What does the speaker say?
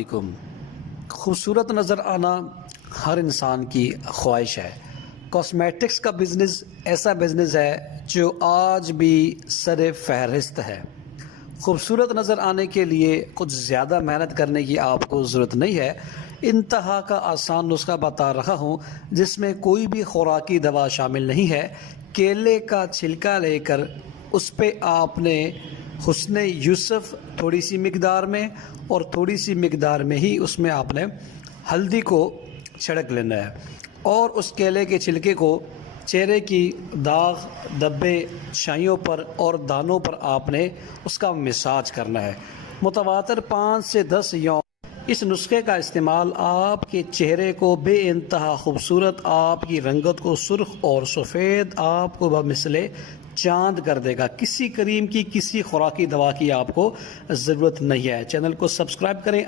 علیکم۔ خوبصورت نظر آنا ہر انسان کی خواہش ہے۔ کاسمیٹکس کا بزنس ایسا بزنس ہے جو آج بھی سر فہرست ہے۔ خوبصورت نظر آنے کے لیے کچھ زیادہ محنت کرنے کی آپ کو ضرورت نہیں ہے۔ انتہا کا آسان نسخہ بتا رہا ہوں جس میں کوئی بھی خوراکی دوا شامل نہیں ہے۔ کیلے کا چھلکا لے کر اس پہ آپ نے حسن یوسف تھوڑی سی مقدار میں اور تھوڑی سی مقدار میں ہی اس میں آپ نے ہلدی کو چھڑک لینا ہے، اور اس کیلے کے چھلکے کو چہرے کی داغ، دبے، چھائیوں پر اور دانوں پر آپ نے اس کا مساج کرنا ہے۔ متواتر 5 سے 10 یوم اس نسخے کا استعمال آپ کے چہرے کو بے انتہا خوبصورت، آپ کی رنگت کو سرخ اور سفید، آپ کو بمثل چاند کر دے گا۔ کسی کریم کی، کسی خوراکی دوا کی آپ کو ضرورت نہیں ہے۔ چینل کو سبسکرائب کریں۔